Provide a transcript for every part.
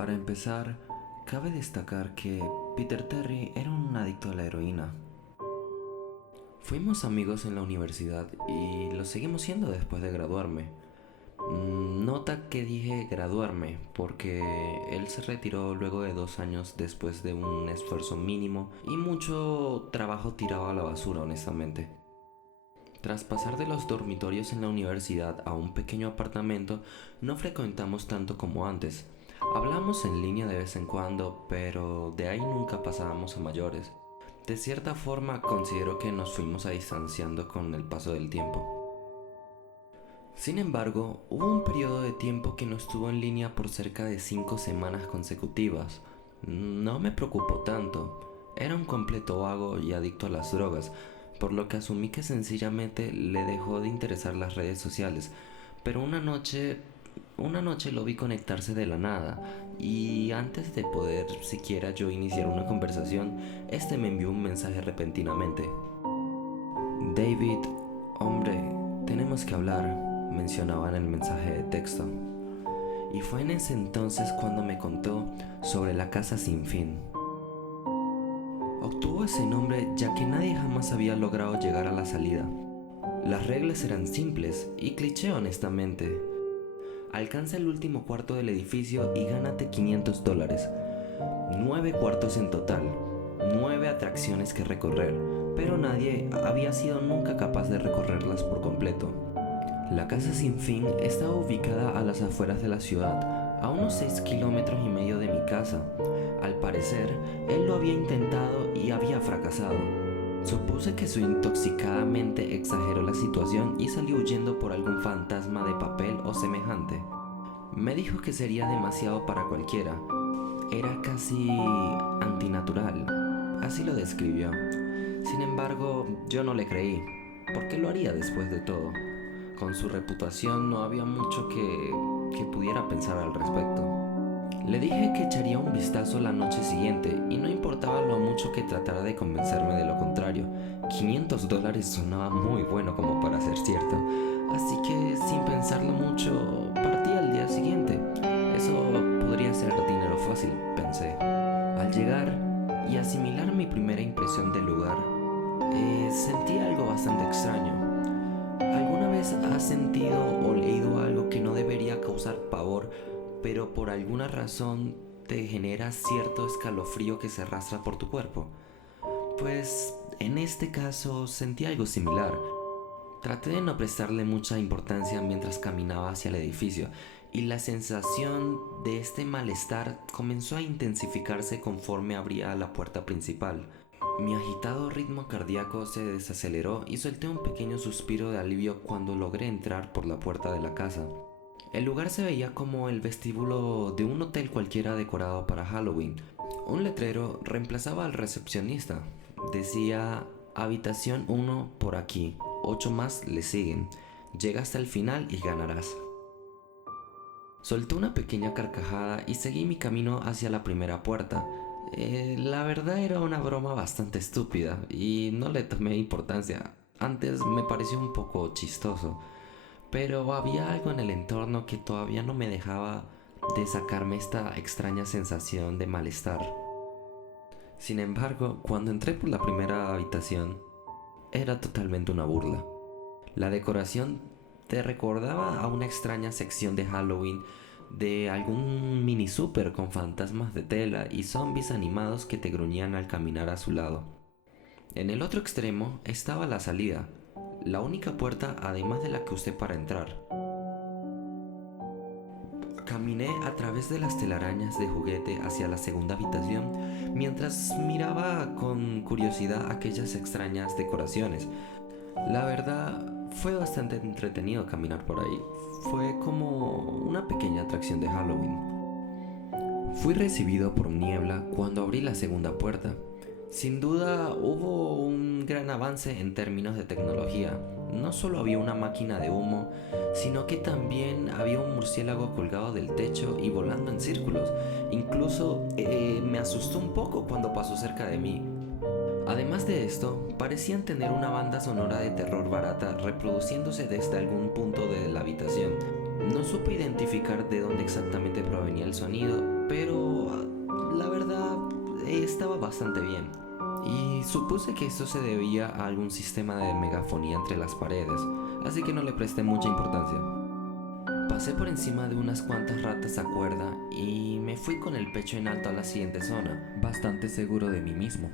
Para empezar, cabe destacar que Peter Terry era un adicto a la heroína. Fuimos amigos en la universidad y lo seguimos siendo después de graduarme. Nota que dije graduarme porque él se retiró luego de 2 años después de un esfuerzo mínimo y mucho trabajo tirado a la basura, honestamente. Tras pasar de los dormitorios en la universidad a un pequeño apartamento, no frecuentamos tanto como antes. Hablamos en línea de vez en cuando, pero de ahí nunca pasábamos a mayores. De cierta forma, considero que nos fuimos a distanciando con el paso del tiempo. Sin embargo, hubo un periodo de tiempo que no estuvo en línea por cerca de 5 semanas consecutivas. No me preocupó tanto. Era un completo vago y adicto a las drogas, por lo que asumí que sencillamente le dejó de interesar las redes sociales. Pero una noche lo vi conectarse de la nada, y antes de poder siquiera yo iniciar una conversación, este me envió un mensaje repentinamente. David, hombre, tenemos que hablar, mencionaba en el mensaje de texto. Y fue en ese entonces cuando me contó sobre la casa sin fin. Obtuvo ese nombre ya que nadie jamás había logrado llegar a la salida. Las reglas eran simples y cliché honestamente. Alcanza el último cuarto del edificio y gánate $500. 9 cuartos en total, 9 atracciones que recorrer, pero nadie había sido nunca capaz de recorrerlas por completo. La casa sin fin estaba ubicada a las afueras de la ciudad, a unos 6,5 kilómetros de mi casa. Al parecer, él lo había intentado y había fracasado. Supuse que su intoxicada mente exageró la situación y salió huyendo por algún fantasma de papel o semejante. Me dijo que sería demasiado para cualquiera. Era casi antinatural, así lo describió. Sin embargo, yo no le creí. ¿Por qué lo haría después de todo? Con su reputación no había mucho que pudiera pensar al respecto. Le dije que echaría un vistazo la noche siguiente y no importaba lo mucho que tratara de convencerme de lo contrario. $500 sonaba muy bueno como para ser cierto, así que sin pensarlo mucho partí al día siguiente. Eso podría ser dinero fácil, pensé. Al llegar y asimilar mi primera impresión del lugar, sentí algo bastante extraño. ¿Alguna vez has sentido o leído algo que no debería causar pavor, pero por alguna razón te genera cierto escalofrío que se arrastra por tu cuerpo? Pues en este caso sentí algo similar. Traté de no prestarle mucha importancia mientras caminaba hacia el edificio, y la sensación de este malestar comenzó a intensificarse conforme abría la puerta principal. Mi agitado ritmo cardíaco se desaceleró y solté un pequeño suspiro de alivio cuando logré entrar por la puerta de la casa. El lugar se veía como el vestíbulo de un hotel cualquiera decorado para Halloween. Un letrero reemplazaba al recepcionista. Decía: habitación 1 por aquí, 8 más le siguen. Llega hasta el final y ganarás. Solté una pequeña carcajada y seguí mi camino hacia la primera puerta. La verdad era una broma bastante estúpida y no le tomé importancia. Antes me pareció un poco chistoso, pero había algo en el entorno que todavía no me dejaba de sacarme esta extraña sensación de malestar. Sin embargo, cuando entré por la primera habitación, era totalmente una burla. La decoración te recordaba a una extraña sección de Halloween de algún mini super con fantasmas de tela y zombies animados que te gruñían al caminar a su lado. En el otro extremo estaba la salida, la única puerta además de la que usé para entrar. Caminé a través de las telarañas de juguete hacia la segunda habitación mientras miraba con curiosidad aquellas extrañas decoraciones. La verdad, fue bastante entretenido caminar por ahí. Fue como una pequeña atracción de Halloween. Fui recibido por niebla cuando abrí la segunda puerta. Sin duda hubo un gran avance en términos de tecnología. No solo había una máquina de humo, sino que también había un murciélago colgado del techo y volando en círculos. Incluso me asustó un poco cuando pasó cerca de mí. Además de esto, parecían tener una banda sonora de terror barata reproduciéndose desde algún punto de la habitación. No supe identificar de dónde exactamente provenía el sonido, pero la verdad estaba bastante bien. Y supuse que esto se debía a algún sistema de megafonía entre las paredes, así que no le presté mucha importancia. Pasé por encima de unas cuantas ratas a cuerda y me fui con el pecho en alto a la siguiente zona, bastante seguro de mí mismo.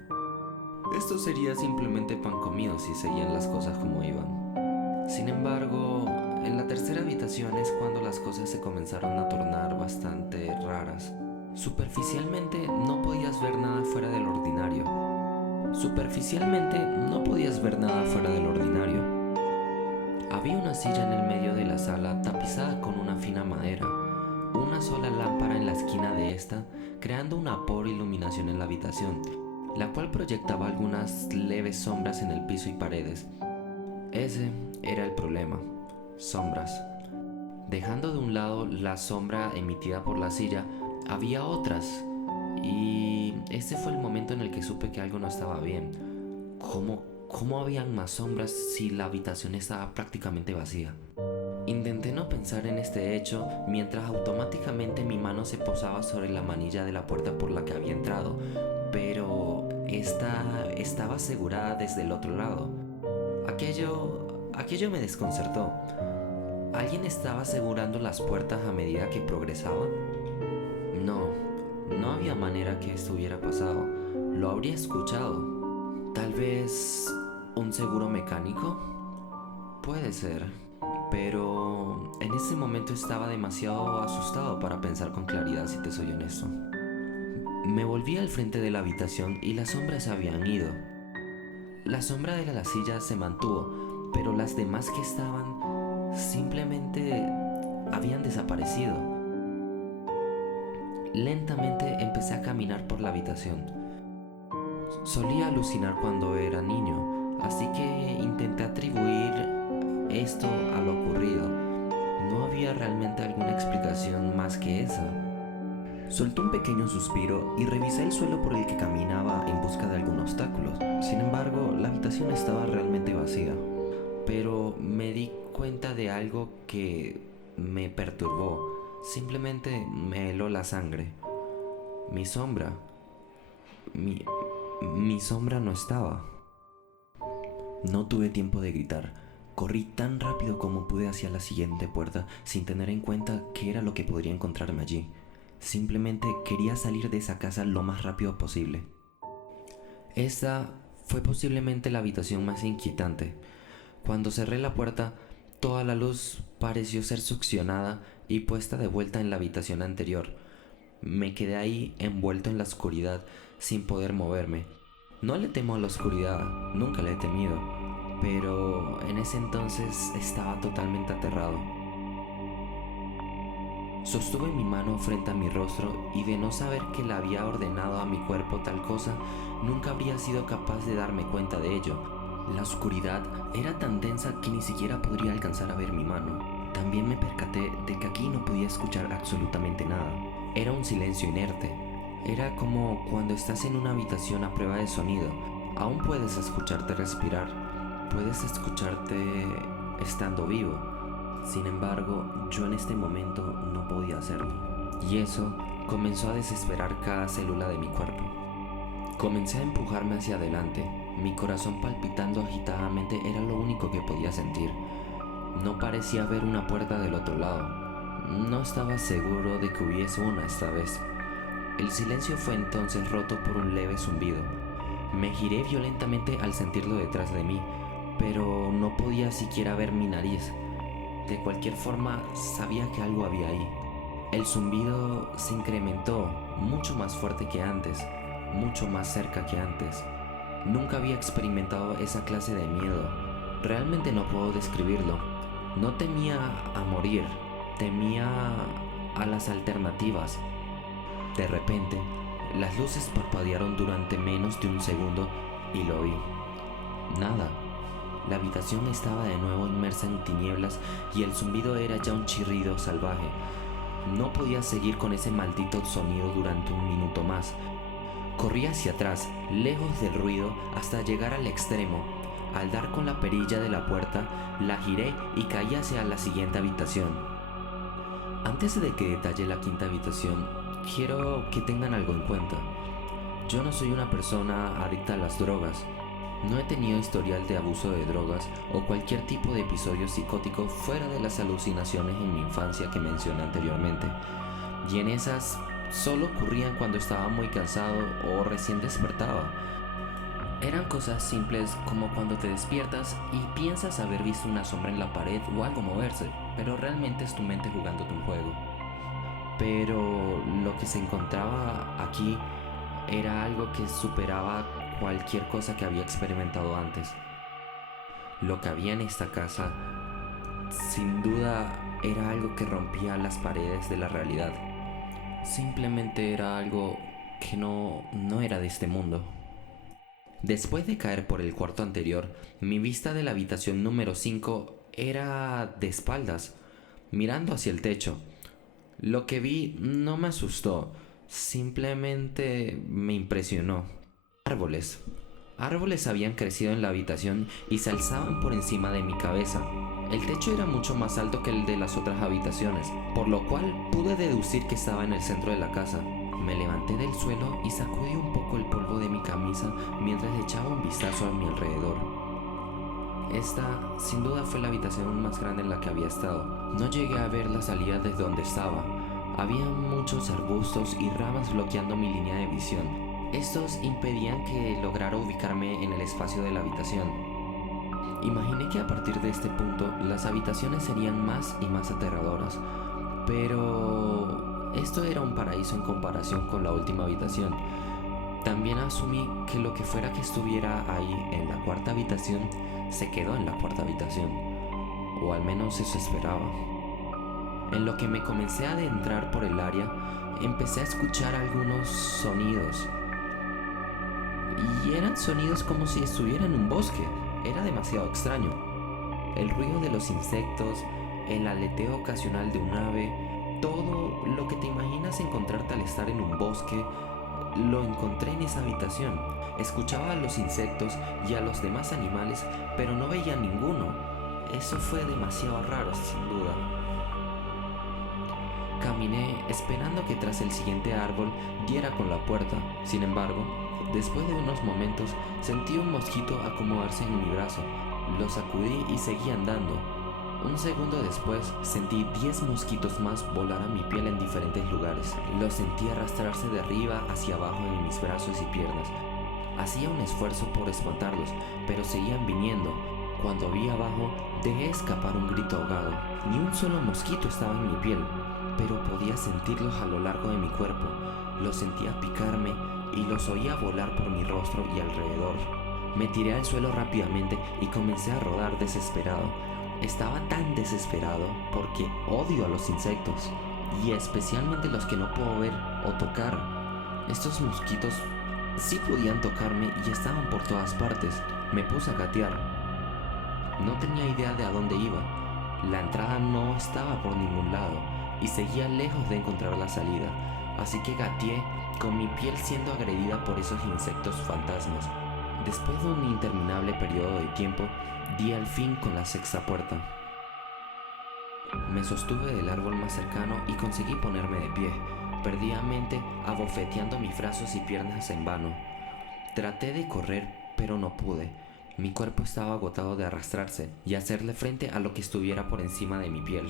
Esto sería simplemente pan comido si seguían las cosas como iban. Sin embargo, en la tercera habitación es cuando las cosas se comenzaron a tornar bastante raras. Superficialmente no podías ver nada fuera del ordinario. Había una silla en el medio de la sala tapizada con una fina madera, una sola lámpara en la esquina de esta, creando una pobre iluminación en la habitación, la cual proyectaba algunas leves sombras en el piso y paredes. Ese era el problema, sombras. Dejando de un lado la sombra emitida por la silla, había otras. Y ese fue el momento en el que supe que algo no estaba bien. ¿Cómo habían más sombras si la habitación estaba prácticamente vacía? Intenté no pensar en este hecho mientras automáticamente mi mano se posaba sobre la manilla de la puerta por la que había entrado, pero esta estaba asegurada desde el otro lado. Aquello me desconcertó. ¿Alguien estaba asegurando las puertas a medida que progresaba? No había manera que esto hubiera pasado. Lo habría escuchado. Tal vez un seguro mecánico. Puede ser. Pero en ese momento estaba demasiado asustado para pensar con claridad, si te soy honesto. Me volví al frente de la habitación y las sombras se habían ido. La sombra de la silla se mantuvo, pero las demás que estaban simplemente habían desaparecido. Lentamente empecé a caminar por la habitación. Solía alucinar cuando era niño, así que intenté atribuir esto a lo ocurrido. No había realmente alguna explicación más que esa. Solté un pequeño suspiro y revisé el suelo por el que caminaba en busca de algún obstáculo. Sin embargo, la habitación estaba realmente vacía. Pero me di cuenta de algo que me perturbó. Simplemente me heló la sangre. Mi sombra no estaba. No tuve tiempo de gritar. Corrí tan rápido como pude hacia la siguiente puerta, sin tener en cuenta qué era lo que podría encontrarme allí. Simplemente quería salir de esa casa lo más rápido posible. Esta fue posiblemente la habitación más inquietante. Cuando cerré la puerta, toda la luz pareció ser succionada y puesta de vuelta en la habitación anterior. Me quedé ahí envuelto en la oscuridad sin poder moverme. No le temo a la oscuridad, nunca la he temido, pero en ese entonces estaba totalmente aterrado. Sostuve mi mano frente a mi rostro y de no saber que le había ordenado a mi cuerpo tal cosa, nunca habría sido capaz de darme cuenta de ello. La oscuridad era tan densa que ni siquiera podría alcanzar a ver mi mano. También me percaté de que aquí no podía escuchar absolutamente nada. Era un silencio inerte. Era como cuando estás en una habitación a prueba de sonido. Aún puedes escucharte respirar. Puedes escucharte estando vivo. Sin embargo, yo en este momento no podía hacerlo. Y eso comenzó a desesperar cada célula de mi cuerpo. Comencé a empujarme hacia adelante. Mi corazón palpitando agitadamente era lo único que podía sentir. No parecía haber una puerta del otro lado. No estaba seguro de que hubiese una esta vez. El silencio fue entonces roto por un leve zumbido. Me giré violentamente al sentirlo detrás de mí, pero no podía siquiera ver mi nariz. De cualquier forma, sabía que algo había ahí. El zumbido se incrementó, mucho más fuerte que antes, mucho más cerca que antes. Nunca había experimentado esa clase de miedo. Realmente no puedo describirlo. No temía a morir, temía a las alternativas. De repente, las luces parpadearon durante menos de un segundo y lo vi. Nada. La habitación estaba de nuevo inmersa en tinieblas y el zumbido era ya un chirrido salvaje. No podía seguir con ese maldito sonido durante un minuto más. Corrí hacia atrás, lejos del ruido, hasta llegar al extremo. Al dar con la perilla de la puerta, la giré y caí hacia la siguiente habitación. Antes de que detalle la quinta habitación, quiero que tengan algo en cuenta. Yo no soy una persona adicta a las drogas. No he tenido historial de abuso de drogas o cualquier tipo de episodio psicótico fuera de las alucinaciones en mi infancia que mencioné anteriormente. Y en esas solo ocurrían cuando estaba muy cansado o recién despertaba. Eran cosas simples como cuando te despiertas y piensas haber visto una sombra en la pared o algo moverse, pero realmente es tu mente jugándote un juego. Pero lo que se encontraba aquí era algo que superaba cualquier cosa que había experimentado antes. Lo que había en esta casa, sin duda, era algo que rompía las paredes de la realidad. Simplemente era algo que no era de este mundo. Después de caer por el cuarto anterior, mi vista de la habitación número 5 era de espaldas, mirando hacia el techo. Lo que vi no me asustó, simplemente me impresionó. Árboles. Árboles habían crecido en la habitación y se alzaban por encima de mi cabeza. El techo era mucho más alto que el de las otras habitaciones, por lo cual pude deducir que estaba en el centro de la casa. Me levanté del suelo y sacudí un poco el polvo de mi camisa mientras echaba un vistazo a mi alrededor. Esta, sin duda, fue la habitación más grande en la que había estado. No llegué a ver la salida desde donde estaba. Había muchos arbustos y ramas bloqueando mi línea de visión. Estos impedían que lograra ubicarme en el espacio de la habitación. Imaginé que a partir de este punto las habitaciones serían más y más aterradoras, pero esto era un paraíso en comparación con la última habitación. También asumí que lo que fuera que estuviera ahí en la cuarta habitación se quedó en la cuarta habitación, o al menos eso esperaba. En lo que me comencé a adentrar por el área, empecé a escuchar algunos sonidos. Y eran sonidos como si estuviera en un bosque. Era demasiado extraño. El ruido de los insectos, el aleteo ocasional de un ave, todo lo que te imaginas encontrarte al estar en un bosque, lo encontré en esa habitación. Escuchaba a los insectos y a los demás animales, pero no veía ninguno. Eso fue demasiado raro, sin duda. Caminé esperando que tras el siguiente árbol diera con la puerta. Sin embargo, después de unos momentos sentí un mosquito acomodarse en mi brazo. Lo sacudí y seguí andando. Un segundo después sentí 10 mosquitos más volar a mi piel en diferentes lugares. Los sentí arrastrarse de arriba hacia abajo en mis brazos y piernas. Hacía un esfuerzo por espantarlos, pero seguían viniendo. Cuando vi abajo, dejé escapar un grito ahogado. Ni un solo mosquito estaba en mi piel, pero podía sentirlos a lo largo de mi cuerpo. Los sentía picarme y los oía volar por mi rostro y alrededor. Me tiré al suelo rápidamente y comencé a rodar desesperado. Estaba tan desesperado porque odio a los insectos, y especialmente los que no puedo ver o tocar. Estos mosquitos sí podían tocarme y estaban por todas partes. Me puse a gatear. No tenía idea de a dónde iba. La entrada no estaba por ningún lado y seguía lejos de encontrar la salida, así que gateé con mi piel siendo agredida por esos insectos fantasmas. Después de un interminable periodo de tiempo, di al fin con la sexta puerta. Me sostuve del árbol más cercano y conseguí ponerme de pie, perdidamente abofeteando mis brazos y piernas en vano. Traté de correr, pero no pude. Mi cuerpo estaba agotado de arrastrarse y hacerle frente a lo que estuviera por encima de mi piel.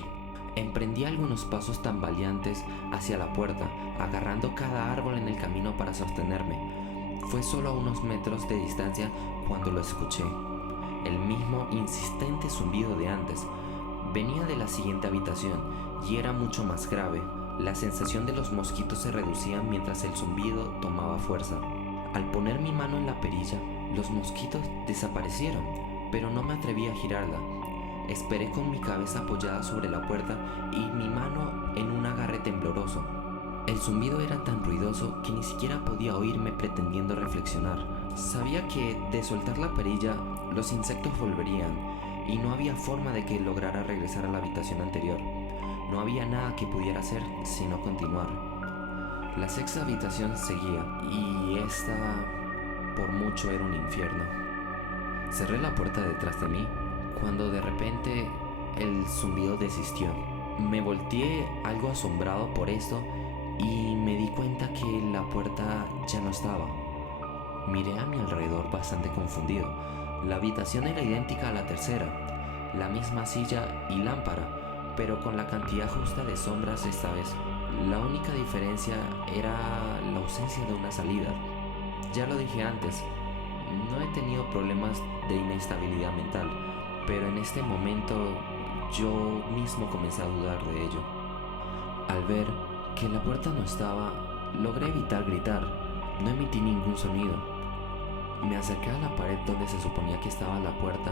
Emprendí algunos pasos tambaleantes hacia la puerta, agarrando cada árbol en el camino para sostenerme. Fue solo a unos metros de distancia cuando lo escuché. El mismo insistente zumbido de antes. Venía de la siguiente habitación y era mucho más grave. La sensación de los mosquitos se reducía mientras el zumbido tomaba fuerza. Al poner mi mano en la perilla, los mosquitos desaparecieron, pero no me atreví a girarla. Esperé con mi cabeza apoyada sobre la puerta y mi mano en un agarre tembloroso. El zumbido era tan ruidoso que ni siquiera podía oírme pretendiendo reflexionar. Sabía que de soltar la perilla, los insectos volverían, y no había forma de que lograra regresar a la habitación anterior. No había nada que pudiera hacer sino continuar. La sexta habitación seguía, y esta, por mucho, era un infierno. Cerré la puerta detrás de mí, cuando de repente el zumbido desistió. Me volteé algo asombrado por esto y me di cuenta que la puerta ya no estaba. Miré a mi alrededor bastante confundido. La habitación era idéntica a la tercera, la misma silla y lámpara, pero con la cantidad justa de sombras esta vez. La única diferencia era la ausencia de una salida. Ya lo dije antes, no he tenido problemas de inestabilidad mental, pero en este momento yo mismo comencé a dudar de ello. Al ver que la puerta no estaba, logré evitar gritar. No emití ningún sonido. Me acerqué a la pared donde se suponía que estaba la puerta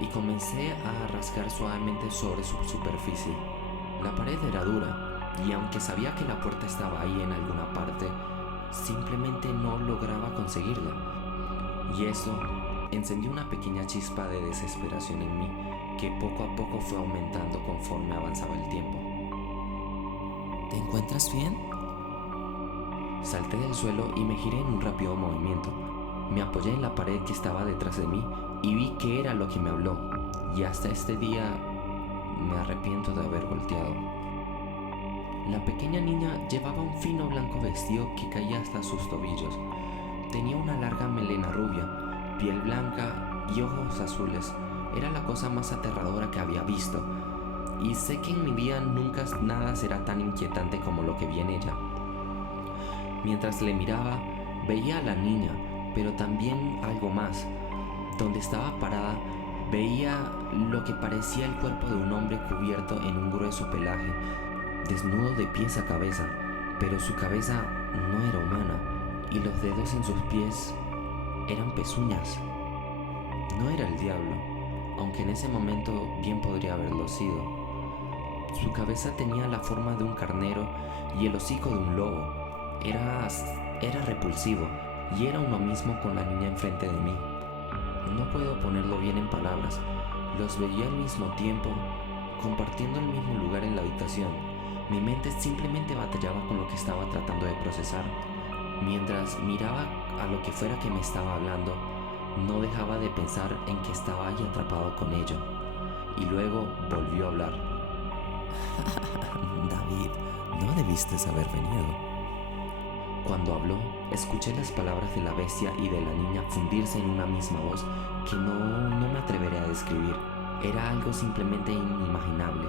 y comencé a rascar suavemente sobre su superficie. La pared era dura y aunque sabía que la puerta estaba ahí en alguna parte, simplemente no lograba conseguirla. Y eso encendió una pequeña chispa de desesperación en mí que poco a poco fue aumentando conforme avanzaba el tiempo. ¿Te encuentras bien? Salté del suelo y me giré en un rápido movimiento. Me apoyé en la pared que estaba detrás de mí y vi que era lo que me habló, y hasta este día me arrepiento de haber volteado. La pequeña niña llevaba un fino blanco vestido que caía hasta sus tobillos. Tenía una larga melena rubia, piel blanca y ojos azules. Era la cosa más aterradora que había visto, y sé que en mi vida nunca nada será tan inquietante como lo que vi en ella. Mientras le miraba, veía a la niña, pero también algo más. Donde estaba parada, veía lo que parecía el cuerpo de un hombre cubierto en un grueso pelaje, desnudo de pies a cabeza, pero su cabeza no era humana y los dedos en sus pies eran pezuñas. No era el diablo, aunque en ese momento bien podría haberlo sido. Su cabeza tenía la forma de un carnero y el hocico de un lobo. Era repulsivo y era uno mismo con la niña enfrente de mí. No puedo ponerlo bien en palabras. Los veía al mismo tiempo, compartiendo el mismo lugar en la habitación. Mi mente simplemente batallaba con lo que estaba tratando de procesar. Mientras miraba a lo que fuera que me estaba hablando, no dejaba de pensar en que estaba ahí atrapado con ello. Y luego volvió a hablar. David, no debiste haber venido. Cuando habló, escuché las palabras de la bestia y de la niña fundirse en una misma voz que no me atreveré a describir. Era algo simplemente inimaginable.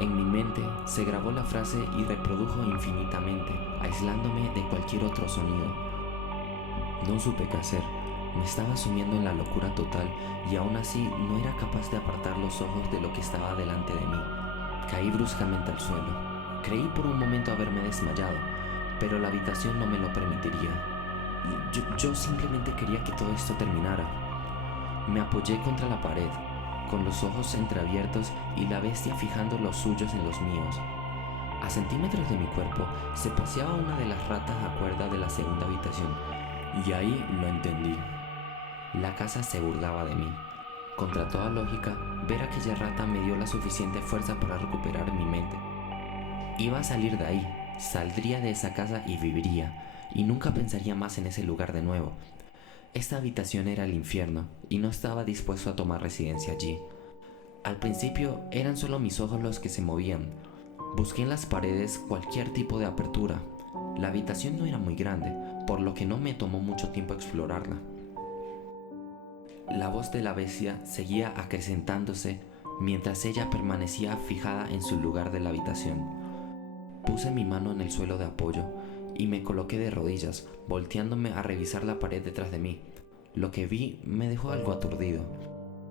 En mi mente se grabó la frase y reprodujo infinitamente, aislándome de cualquier otro sonido. No supe qué hacer. Me estaba sumiendo en la locura total y aún así no era capaz de apartar los ojos de lo que estaba delante de mí. Caí bruscamente al suelo. Creí por un momento haberme desmayado, pero la habitación no me lo permitiría. Yo simplemente quería que todo esto terminara. Me apoyé contra la pared, con los ojos entreabiertos y la bestia fijando los suyos en los míos. A centímetros de mi cuerpo se paseaba una de las ratas a cuerda de la segunda habitación, y ahí lo entendí. La casa se burlaba de mí. Contra toda lógica, ver a aquella rata me dio la suficiente fuerza para recuperar mi mente. Iba a salir de ahí, saldría de esa casa y viviría, y nunca pensaría más en ese lugar de nuevo. Esta habitación era el infierno, y no estaba dispuesto a tomar residencia allí. Al principio eran solo mis ojos los que se movían. Busqué en las paredes cualquier tipo de apertura. La habitación no era muy grande, por lo que no me tomó mucho tiempo explorarla. La voz de la bestia seguía acrecentándose mientras ella permanecía fijada en su lugar de la habitación. Puse mi mano en el suelo de apoyo y me coloqué de rodillas, volteándome a revisar la pared detrás de mí. Lo que vi me dejó algo aturdido.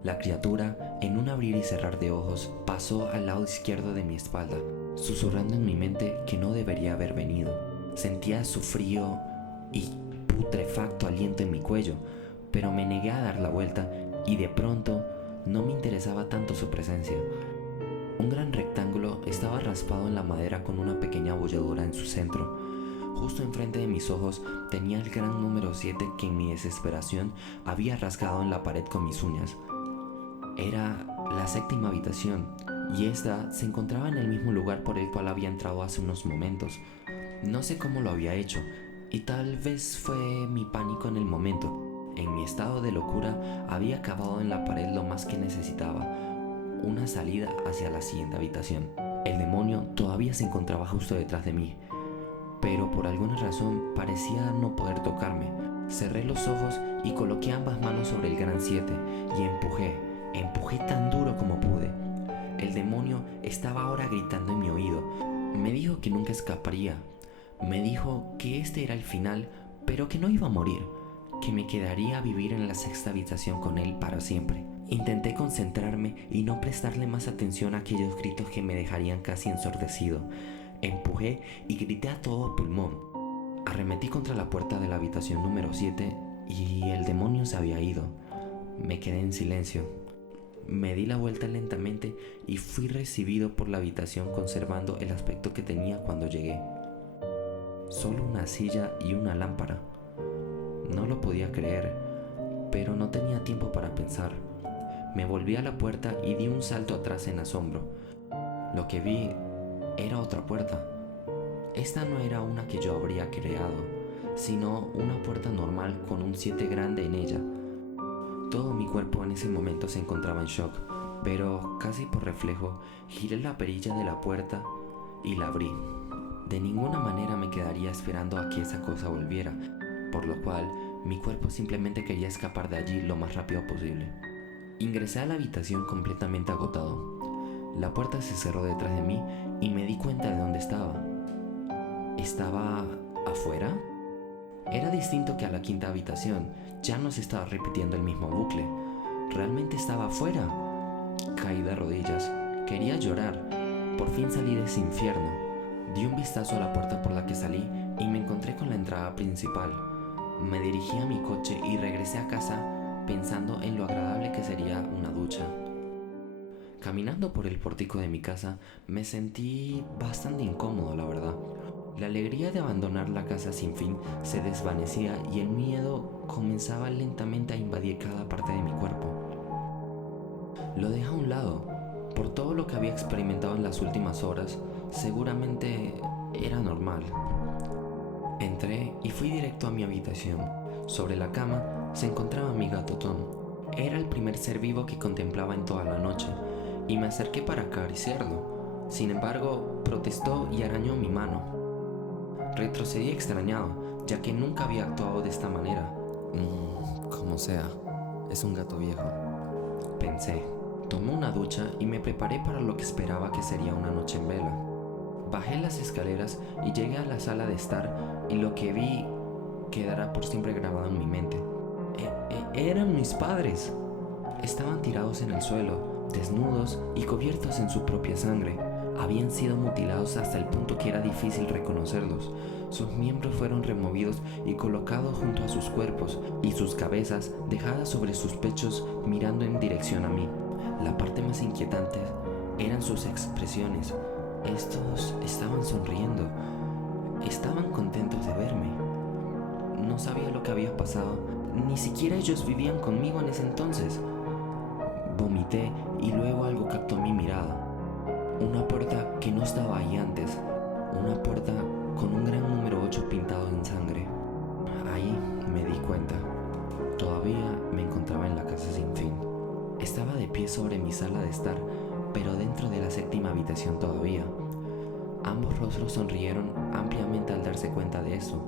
La criatura, en un abrir y cerrar de ojos, pasó al lado izquierdo de mi espalda, susurrando en mi mente que no debería haber venido. Sentía su frío y putrefacto aliento en mi cuello, pero me negué a dar la vuelta y de pronto no me interesaba tanto su presencia. Un gran rectángulo estaba raspado en la madera con una pequeña abolladura en su centro. Justo enfrente de mis ojos tenía el gran número 7 que en mi desesperación había rasgado en la pared con mis uñas. Era la séptima habitación y esta se encontraba en el mismo lugar por el cual había entrado hace unos momentos. No sé cómo lo había hecho y tal vez fue mi pánico en el momento. En mi estado de locura había cavado en la pared lo más que necesitaba, una salida hacia la siguiente habitación. El demonio todavía se encontraba justo detrás de mí, pero por alguna razón parecía no poder tocarme. Cerré los ojos y coloqué ambas manos sobre el gran 7 y empujé tan duro como pude. El demonio estaba ahora gritando en mi oído. Me dijo que nunca escaparía. Me dijo que este era el final, pero que no iba a morir, que me quedaría a vivir en la 6ª habitación con él para siempre. Intenté concentrarme y no prestarle más atención a aquellos gritos que me dejarían casi ensordecido. Empujé y grité a todo pulmón. Arremetí contra la puerta de la habitación número 7 y el demonio se había ido. Me quedé en silencio. Me di la vuelta lentamente y fui recibido por la habitación conservando el aspecto que tenía cuando llegué. Solo una silla y una lámpara. No lo podía creer, pero no tenía tiempo para pensar. Me volví a la puerta y di un salto atrás en asombro. Lo que vi era otra puerta. Esta no era una que yo habría creado, sino una puerta normal con un 7 grande en ella. Todo mi cuerpo en ese momento se encontraba en shock, pero casi por reflejo giré la perilla de la puerta y la abrí. De ninguna manera me quedaría esperando a que esa cosa volviera, por lo cual mi cuerpo simplemente quería escapar de allí lo más rápido posible. Ingresé a la habitación completamente agotado. La puerta se cerró detrás de mí y me di cuenta de dónde estaba. ¿Estaba afuera? Era distinto que a la 5ª habitación. Ya no se estaba repitiendo el mismo bucle. Realmente estaba afuera. Caí de rodillas. Quería llorar. Por fin salí de ese infierno. Di un vistazo a la puerta por la que salí y me encontré con la entrada principal. Me dirigí a mi coche y regresé a casa pensando en lo agradable que sería una ducha. Caminando por el pórtico de mi casa me sentí bastante incómodo, la verdad. La alegría de abandonar la casa sin fin se desvanecía y el miedo comenzaba lentamente a invadir cada parte de mi cuerpo. Lo dejé a un lado. Por todo lo que había experimentado en las últimas horas, seguramente era normal. Entré y fui directo a mi habitación. Sobre la cama se encontraba mi gato Tom. Era el primer ser vivo que contemplaba en toda la noche y me acerqué para acariciarlo. Sin embargo, protestó y arañó mi mano. Retrocedí extrañado, ya que nunca había actuado de esta manera. Como sea, es un gato viejo, pensé. Tomé una ducha y me preparé para lo que esperaba que sería una noche en vela. Bajé las escaleras y llegué a la sala de estar y lo que vi quedará por siempre grabado en mi mente. Eran mis padres. Estaban tirados en el suelo, desnudos y cubiertos en su propia sangre. Habían sido mutilados hasta el punto que era difícil reconocerlos. Sus miembros fueron removidos y colocados junto a sus cuerpos y sus cabezas dejadas sobre sus pechos mirando en dirección a mí. La parte más inquietante eran sus expresiones. Estos estaban sonriendo. Estaban contentos de verme. No sabía lo que había pasado. Ni siquiera ellos vivían conmigo en ese entonces. Vomité y luego algo captó mi mirada. Una puerta que no estaba ahí antes. Una puerta con un gran número 8 pintado en sangre. Ahí me di cuenta. Todavía me encontraba en la casa sin fin. Estaba de pie sobre mi sala de estar, pero dentro de la 7ª habitación todavía. Ambos rostros sonrieron ampliamente al darse cuenta de eso.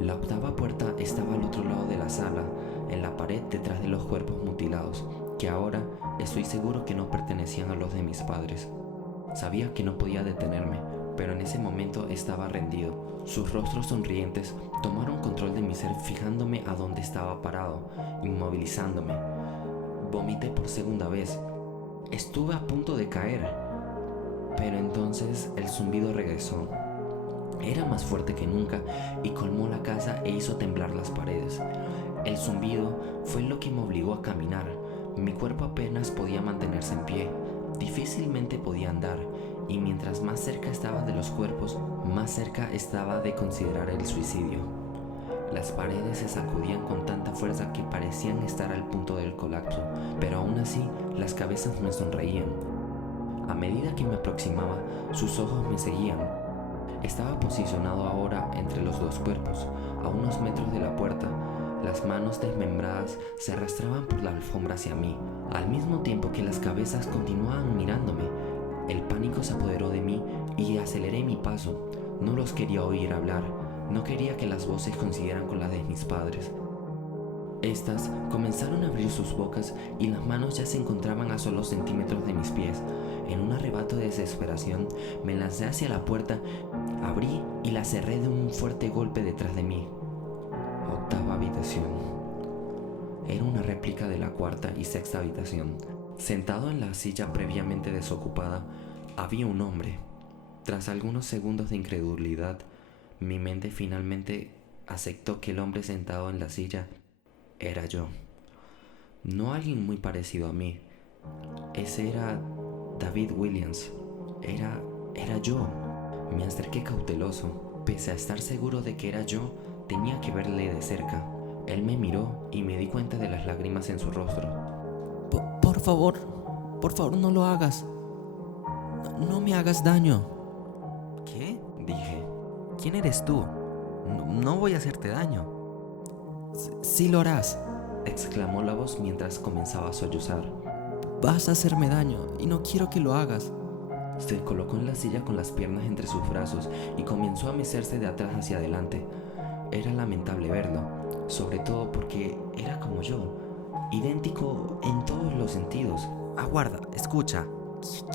La 8ª puerta estaba al otro lado de la sala, en la pared detrás de los cuerpos mutilados, que ahora estoy seguro que no pertenecían a los de mis padres. Sabía que no podía detenerme, pero en ese momento estaba rendido. Sus rostros sonrientes tomaron control de mi ser fijándome a donde estaba parado, inmovilizándome. Vomité por segunda vez. Estuve a punto de caer, pero entonces el zumbido regresó. Era más fuerte que nunca y colmó la casa e hizo temblar las paredes. El zumbido fue lo que me obligó a caminar. Mi cuerpo apenas podía mantenerse en pie. Difícilmente podía andar, y mientras más cerca estaba de los cuerpos, más cerca estaba de considerar el suicidio. Las paredes se sacudían con tanta fuerza que parecían estar al punto del colapso, pero aún así las cabezas me sonreían. A medida que me aproximaba, sus ojos me seguían. Estaba posicionado ahora entre los dos cuerpos, a unos metros de la puerta. Las manos desmembradas se arrastraban por la alfombra hacia mí, al mismo tiempo que las cabezas continuaban mirándome. El pánico se apoderó de mí y aceleré mi paso. No los quería oír hablar. No quería que las voces coincidieran con las de mis padres. Estas comenzaron a abrir sus bocas y las manos ya se encontraban a solo centímetros de mis pies. En un arrebato de desesperación, me lancé hacia la puerta, abrí y la cerré de un fuerte golpe detrás de mí. Octava habitación. Era una réplica de la cuarta y sexta habitación. Sentado en la silla previamente desocupada, había un hombre. Tras algunos segundos de incredulidad, mi mente finalmente aceptó que el hombre sentado en la silla era yo. No alguien muy parecido a mí. Ese era David Williams. Era yo. Me acerqué cauteloso. Pese a estar seguro de que era yo, tenía que verle de cerca. Él me miró y me di cuenta de las lágrimas en su rostro. Por favor no lo hagas. No me hagas daño. ¿Qué? Dije. ¿Quién eres tú? No voy a hacerte daño. Sí lo harás. Exclamó la voz mientras comenzaba a sollozar. Vas a hacerme daño y no quiero que lo hagas. Se colocó en la silla con las piernas entre sus brazos y comenzó a mecerse de atrás hacia adelante. Era lamentable verlo, sobre todo porque era como yo, idéntico en todos los sentidos. Aguarda, escucha.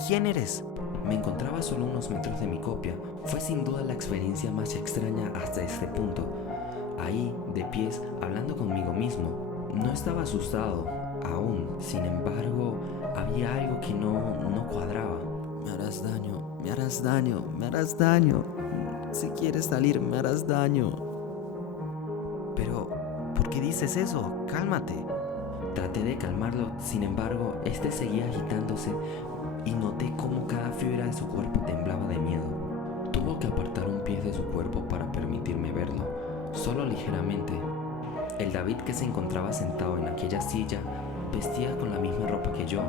¿Quién eres? Me encontraba solo unos metros de mi copia. Fue sin duda la experiencia más extraña hasta este punto. Ahí, de pies, hablando conmigo mismo. No estaba asustado, aún. Sin embargo, había algo que no cuadraba. Me harás daño. Si quieres salir, me harás daño. Pero, ¿por qué dices eso? Cálmate. Traté de calmarlo, sin embargo, este seguía agitándose y noté cómo cada fibra de su cuerpo temblaba de miedo. Tuvo que apartar un pie de su cuerpo para permitirme verlo, solo ligeramente. El David que se encontraba sentado en aquella silla vestía con la misma ropa que yo,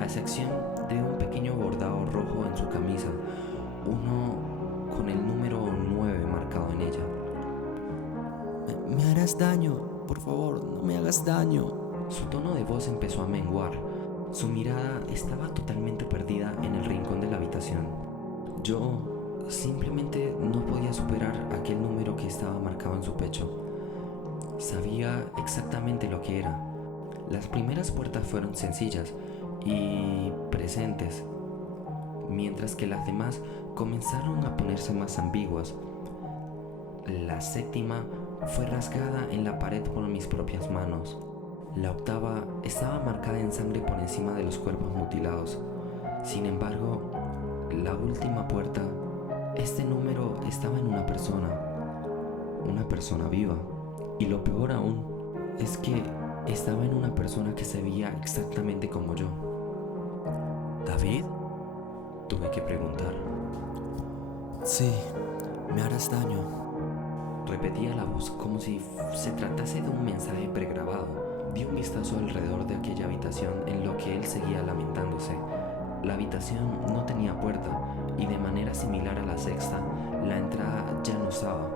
a excepción de un pequeño bordado rojo en su camisa, uno con el número 9 marcado en ella. Me harás daño, por favor, no me hagas daño. Su tono de voz empezó a menguar. Su mirada estaba totalmente perdida en el rincón de la habitación. Yo simplemente no podía superar aquel número que estaba marcado en su pecho. Sabía exactamente lo que era. Las primeras puertas fueron sencillas y presentes, mientras que las demás comenzaron a ponerse más ambiguas. La séptima fue rasgada en la pared por mis propias manos. La octava estaba marcada en sangre por encima de los cuerpos mutilados. Sin embargo, la última puerta, este número estaba en una persona viva. Y lo peor aún es que estaba en una persona que se veía exactamente como yo. ¿David? Tuve que preguntar. Sí, me harás daño. Repetía la voz como si se tratase de un mensaje pregrabado. Di un vistazo alrededor de aquella habitación en lo que él seguía lamentándose. La habitación no tenía puerta y de manera similar a la sexta, la entrada ya no usaba.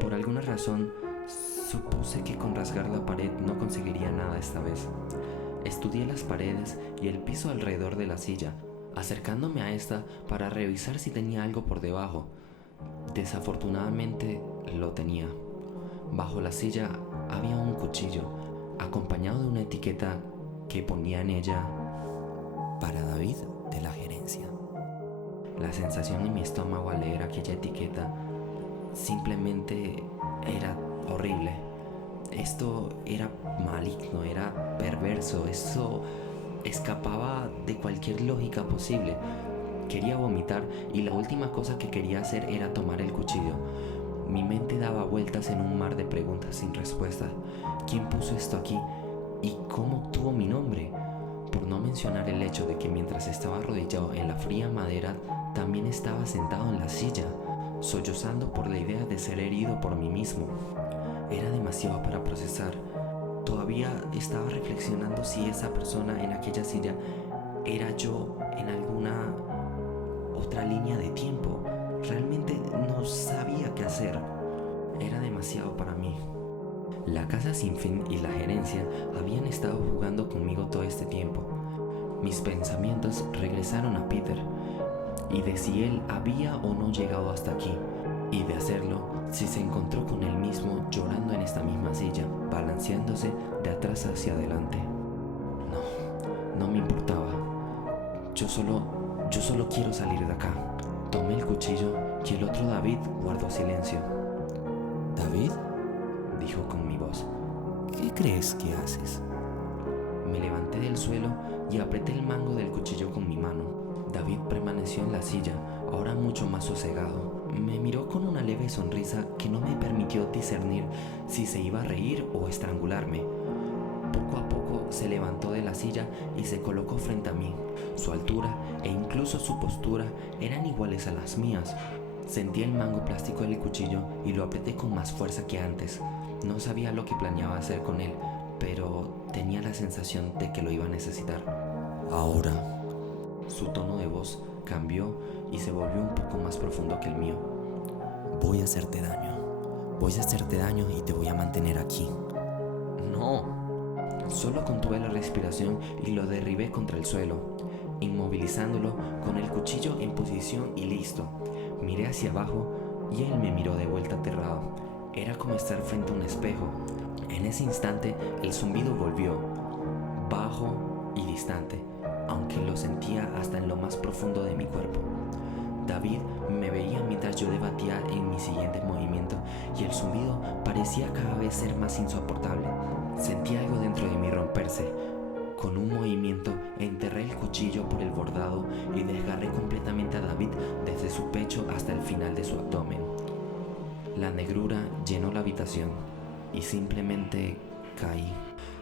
Por alguna razón, supuse que con rasgar la pared no conseguiría nada esta vez. Estudié las paredes y el piso alrededor de la silla, acercándome a esta para revisar si tenía algo por debajo. Desafortunadamente lo tenía. Bajo la silla había un cuchillo, acompañado de una etiqueta que ponía en ella: para David de la gerencia. La sensación en mi estómago al leer aquella etiqueta simplemente era horrible. Esto era maligno, era perverso, eso escapaba de cualquier lógica posible. Quería vomitar y la última cosa que quería hacer era tomar el cuchillo. Mi mente daba vueltas en un mar de preguntas sin respuesta. ¿Quién puso esto aquí? ¿Y cómo obtuvo mi nombre? Por no mencionar el hecho de que mientras estaba arrodillado en la fría madera, también estaba sentado en la silla, sollozando por la idea de ser herido por mí mismo. Era demasiado para procesar. Todavía estaba reflexionando si esa persona en aquella silla era yo en alguna otra línea de tiempo. Realmente no sabía qué hacer. Era demasiado para mí. La casa sin fin y la gerencia habían estado jugando conmigo todo este tiempo. Mis pensamientos regresaron a Peter. y de si él había o no llegado hasta aquí, y de hacerlo, si se encontró con él mismo llorando en esta misma silla, balanceándose de atrás hacia adelante. No me importaba. Yo solo quiero salir de acá. Tomé el cuchillo y el otro David guardó silencio. ¿David? Dijo con mi voz. ¿Qué crees que haces? Me levanté del suelo y apreté el mango del cuchillo con mi mano. David permaneció en la silla, ahora mucho más sosegado. Me miró con una leve sonrisa que no me permitió discernir si se iba a reír o estrangularme. Poco a poco se levantó de la silla y se colocó frente a mí. Su altura e incluso su postura eran iguales a las mías. Sentí el mango plástico del cuchillo y lo apreté con más fuerza que antes. No sabía lo que planeaba hacer con él, pero tenía la sensación de que lo iba a necesitar. Ahora. Su tono de voz cambió y se volvió un poco más profundo que el mío. Voy a hacerte daño. Voy a hacerte daño y te voy a mantener aquí. No. Solo contuve la respiración y lo derribé contra el suelo, inmovilizándolo con el cuchillo en posición y listo. Miré hacia abajo y él me miró de vuelta aterrado. Era como estar frente a un espejo. En ese instante el zumbido volvió, bajo y distante, aunque lo sentía hasta en lo más profundo de mi cuerpo. David me veía mientras yo debatía en mi siguiente movimiento y el zumbido parecía cada vez ser más insoportable. Sentí algo dentro de mí romperse. Con un movimiento enterré el cuchillo por el bordado y desgarré completamente a David desde su pecho hasta el final de su abdomen. La negrura llenó la habitación y simplemente caí.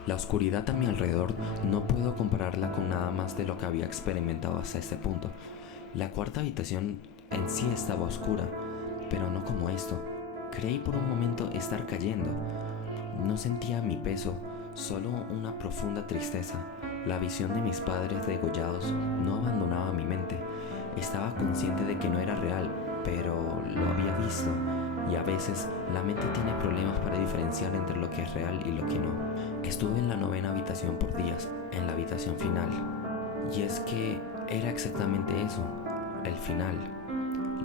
La oscuridad a mi alrededor no puedo compararla con nada más de lo que había experimentado hasta este punto. La cuarta habitación en sí estaba oscura, pero no como esto. Creí por un momento estar cayendo. No sentía mi peso, solo una profunda tristeza. La visión de mis padres degollados no abandonaba mi mente. Estaba consciente de que no era real, pero lo había visto. Y a veces la mente tiene problemas para diferenciar entre lo que es real y lo que no. Estuve en la 9ª habitación por días, en la habitación final. Y es que era exactamente eso, el final.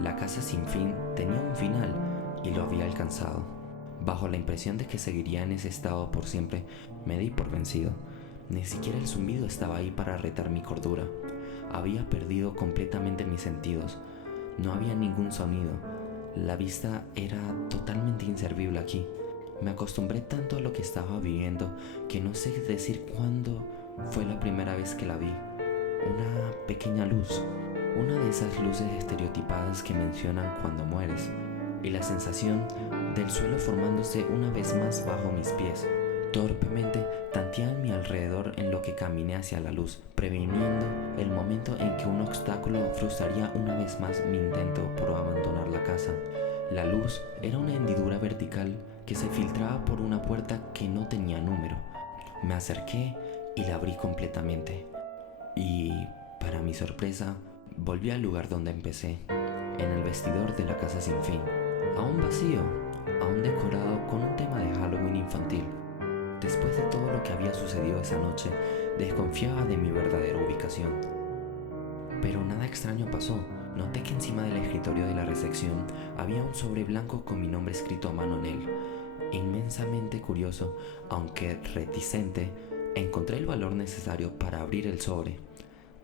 La casa sin fin tenía un final y lo había alcanzado. Bajo la impresión de que seguiría en ese estado por siempre, me di por vencido. Ni siquiera el zumbido estaba ahí para retar mi cordura. Había perdido completamente mis sentidos. No había ningún sonido. La vista era totalmente inservible aquí. Me acostumbré tanto a lo que estaba viviendo que no sé decir cuándo fue la primera vez que la vi. Una pequeña luz, una de esas luces estereotipadas que mencionan cuando mueres, y la sensación del suelo formándose una vez más bajo mis pies. Torpemente tanteé a mi alrededor en lo que caminé hacia la luz, previniendo el momento en que un obstáculo frustraría una vez más mi intento por abandonar la casa. La luz era una hendidura vertical que se filtraba por una puerta que no tenía número. Me acerqué y la abrí completamente. Y, para mi sorpresa, volví al lugar donde empecé, en el vestidor de la casa sin fin, aún vacío, aún decorado con un tema de Halloween infantil. Después de todo lo que había sucedido esa noche, desconfiaba de mi verdadera ubicación. Pero nada extraño pasó. Noté que encima del escritorio de la recepción había un sobre blanco con mi nombre escrito a mano en él. Inmensamente curioso, aunque reticente, encontré el valor necesario para abrir el sobre.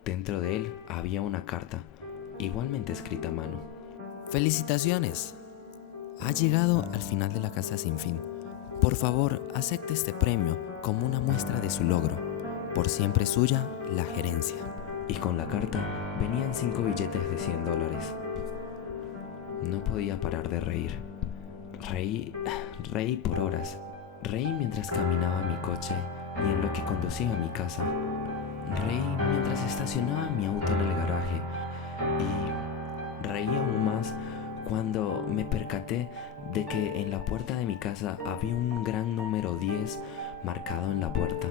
Dentro de él había una carta, igualmente escrita a mano. ¡Felicitaciones! Ha llegado al final de la casa sin fin. Por favor, acepte este premio como una muestra de su logro. Por siempre suya, la gerencia. Y con la carta venían 5 billetes de $100. No podía parar de reír. Reí por horas. Reí mientras caminaba a mi coche y en lo que conducía a mi casa. Reí mientras estacionaba mi auto en el garaje. Y reí aún más cuando me percaté de que en la puerta de mi casa había un gran número 10 marcado en la puerta.